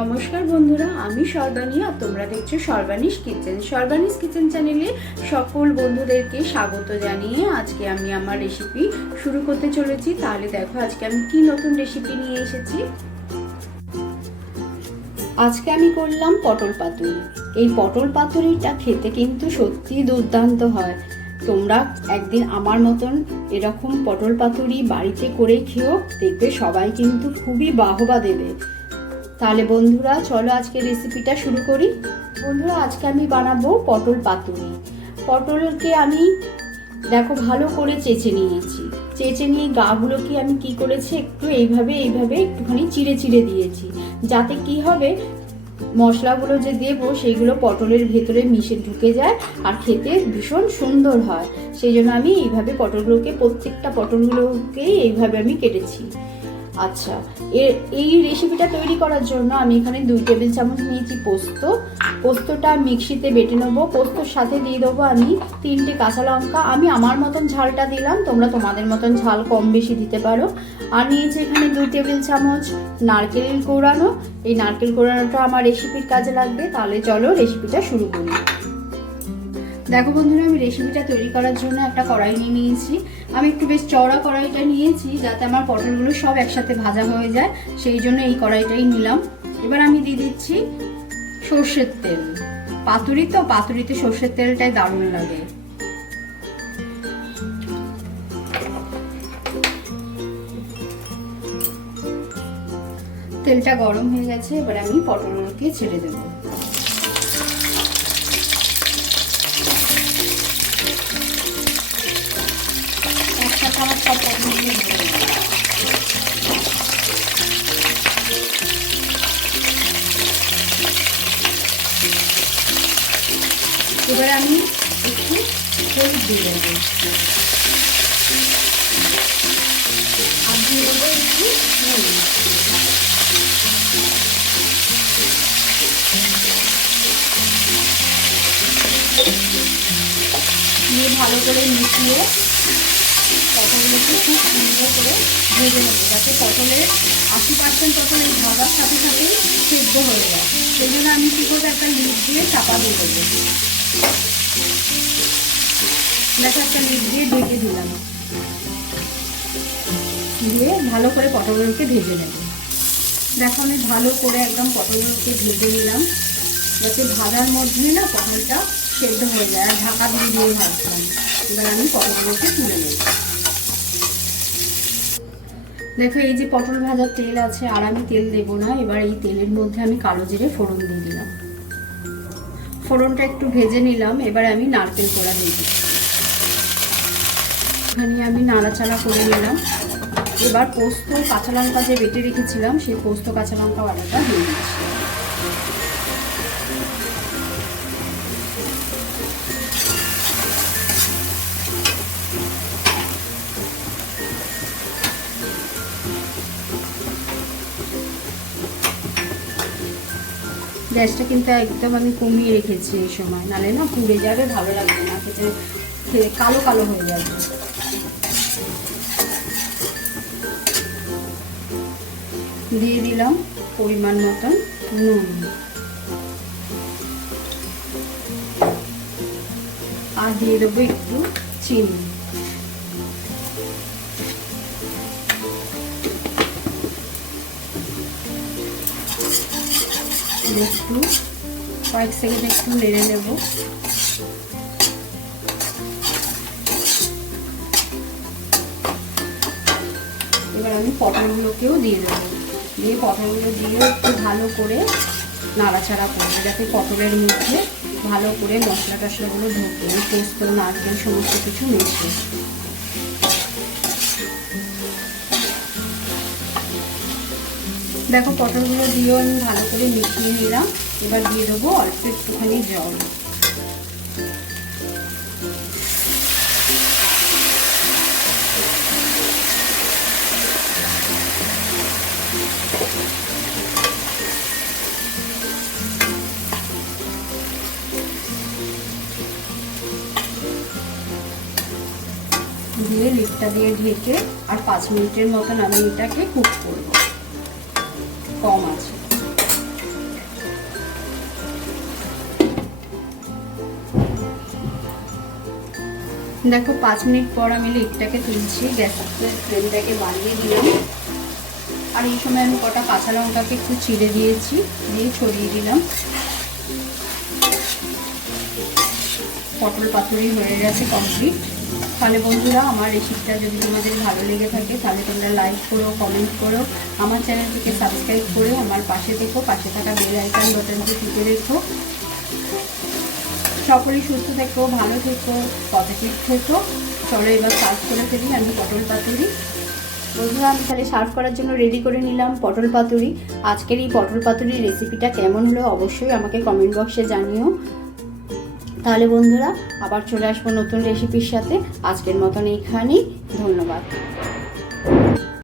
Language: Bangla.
নমস্কার বন্ধুরা, আমি সর্বাণী আর তোমরা দেখছ সর্বাণীস কিচেন। সর্বাণীস কিচেন চ্যানেলে সকল বন্ধুদেরকে স্বাগত জানিয়ে আজকে আমি আমার রেসিপি শুরু করতে চলেছি। তাহলে দেখো আজকে আমি কি নতুন রেসিপি নিয়ে এসেছি। আজকে আমি করলাম পটল পাতুরি। এই পটল পাতুরিটা খেতে কিন্তু সত্যি দুর্দান্ত হয়। তোমরা একদিন আমার মতন এরকম পটল পাতুরি বাড়িতে করে খেও দেখবে সবাই কিন্তু খুবই বাহবা দেবে। তাহলে বন্ধুরা, চলো আজকে রেসিপিটা শুরু করি। বন্ধুরা, আজকে আমি বানাবো পটল পাতুরি। পটলকে আমি, দেখো, ভালো করে চেঁচে নিয়েছি। চেঁচে নিয়ে গাগুলোকে আমি কি করেছি, একটু এইভাবে এইভাবে একটুখানি চিড়ে চিড়ে দিয়েছি। যাতে কি হবে, মশলাগুলো যে দেবো সেইগুলো পটলের ভেতরে মিশে ঢুকে যায় আর খেতে ভীষণ সুন্দর হয়। সেই জন্য আমি এইভাবে পটলগুলোকে, প্রত্যেকটা পটলগুলোকেই এইভাবে আমি কেটেছি। আচ্ছা এর, এই রেসিপিটা তৈরি করার জন্য আমি এখানে দুই টেবিল চামচ নিয়েছি পোস্ত। পোস্তটা মিক্সিতে বেটে নেব। পোস্তর সাথে দিয়ে দেবো আমি তিনটে কাঁচা লঙ্কা। আমি আমার মতন ঝালটা দিলাম, তোমরা তোমাদের মতন ঝাল কম বেশি দিতে পারো। আর নিয়েছি এখানে দুই টেবিল চামচ নারকেল কোড়ানো এই নারকেল কোড়ানোটা আমার রেসিপির কাজে লাগবে। তাহলে চলো রেসিপিটা শুরু করি। দেখো বন্ধুরা, আমি রেসিপিটা তৈরি করার জন্য একটা কড়াই নিয়ে নিয়েছি। আমি একটু বেশ চওড়া কড়াইটা নিয়েছি, যাতে আমার পটলগুলো সব একসাথে ভাজা হয়ে যায়। সেই জন্য এই কড়াইটাই নিলাম। এবার আমি দিয়ে দিচ্ছি সর্ষের তেল। পাতুরি তো, পাতুরিতে সর্ষের তেলটাই দারুণ লাগে। তেলটা গরম হয়ে গেছে, এবার আমি পটলগুলোকে ছেড়ে দেবো। এবার আমি একটু হলুদ দিয়ে দেবো। একটু নুন। নিয়ে ভালো করে মিশিয়ে পটলগুলোকে খুব সুন্দর করে ভেজে নেব যাতে পটলের আশি পার্সেন্ট পটল এই ভাজার সাথে সাথেই সেদ্ধ হয়ে যায় সেই জন্য আমি কী করব একটা লিড দিয়ে চাপা দিয়ে দেবো দেখো একটা লিড দিয়ে ঢেকে দিলাম দিয়ে ভালো করে পটলগুলোকে ভেজে নেব দেখো আমি ভালো করে একদম পটলগুলোকে ভেজে নিলাম যাতে ভাজার মধ্যে না পটলটা সেদ্ধ হয়ে যায় আর ঢাকা দিয়ে দিয়ে ভাজতাম এবার আমি পটলগুলোকে তুলে নেব। দেখো, এই যে পটল ভাজার তেল আছে, আর আমি তেল দেব না। এবার এই তেলের মধ্যে আমি কালো জিরে ফোড়ন দিয়ে দিলাম। ফোড়নটা একটু ভেজে নিলাম। এবার আমি নারকেল কোড়া দিয়ে এখানে আমি নাড়াচাড়া করে নিলাম। এবার পোস্ত কাঁচা লঙ্কা যে বেটে রেখেছিলাম, সেই পোস্ত কাঁচা লঙ্কা বাটাটা দিয়ে দিচ্ছি। গ্যাসটা কিন্তু একদম আমি কমিয়ে রেখেছি এই সময়। নালে না পুড়ে যাবে, ভালো লাগবে না, খেতে কালো কালো হয়ে যাবে। দিয়ে দিলাম পরিমাণ মতন নুন। আর দিয়ে দেবো একটু চিনি। একটু। কয়েক সেকেন্ড একটু নেড়ে নেব। এবার আমি পটলগুলোকেও দিয়ে দেবো। দিয়ে পটলগুলো দিয়ে একটু ভালো করে নাড়াচাড়া করব, যাতে পটলের মধ্যে ভালো করে মশলা টশলাগুলো ঢোকে পোস্ত নারকেল সমস্ত কিছু মিশে। দেখো পটলগুলো দিয়েও আমি ভালো করে মিশিয়ে নিলাম। এবার দিয়ে দেবো অল্প একটুখানি জল। দিয়ে লিপটা দিয়ে ঢেকে আর পাঁচ মিনিটের মতন আমি এটাকে কুক করব। কম আছে। দেখো, পাঁচ মিনিট পর আমি লিডটাকে তুলছি, গ্যাসের ফ্লেমটাকে বাড়িয়ে দিলাম। আর এই সময় আমি কটা কাঁচা লঙ্কাকে একটু চিড়ে দিয়েছি, দিয়ে ছড়িয়ে দিলাম। পটল পাতুরি হয়ে গেছে কমপ্লিট তাহলে বন্ধুরা, আমার রেসিপিটা যদি তোমাদের ভালো লেগে থাকে, তাহলে তোমরা লাইক করো কমেন্ট করো। আমার চ্যানেলটিকে সাবস্ক্রাইব করে আমার পাশে থেকো, পাশে থাকা বেল আইকন বাটনটি টিপে রেখো। সকলেই সুস্থ থেকো, ভালো থেকো পজিটিভ থেকো। চলো এবার সার্ভ করে ফেলি, আমি পটল পাতুরি। বন্ধুরা, আমি তাহলে সার্ভ করার জন্য রেডি করে নিলাম পটল পাতুরি। আজকের এই পটল পাতুরির রেসিপিটা কেমন হলো অবশ্যই আমাকে কমেন্ট বক্সে জানিও। তাহলে বন্ধুরা আবার চলে আসব নতুন রেসিপির সাথে। আজকের মতন এইখানেই। ধন্যবাদ।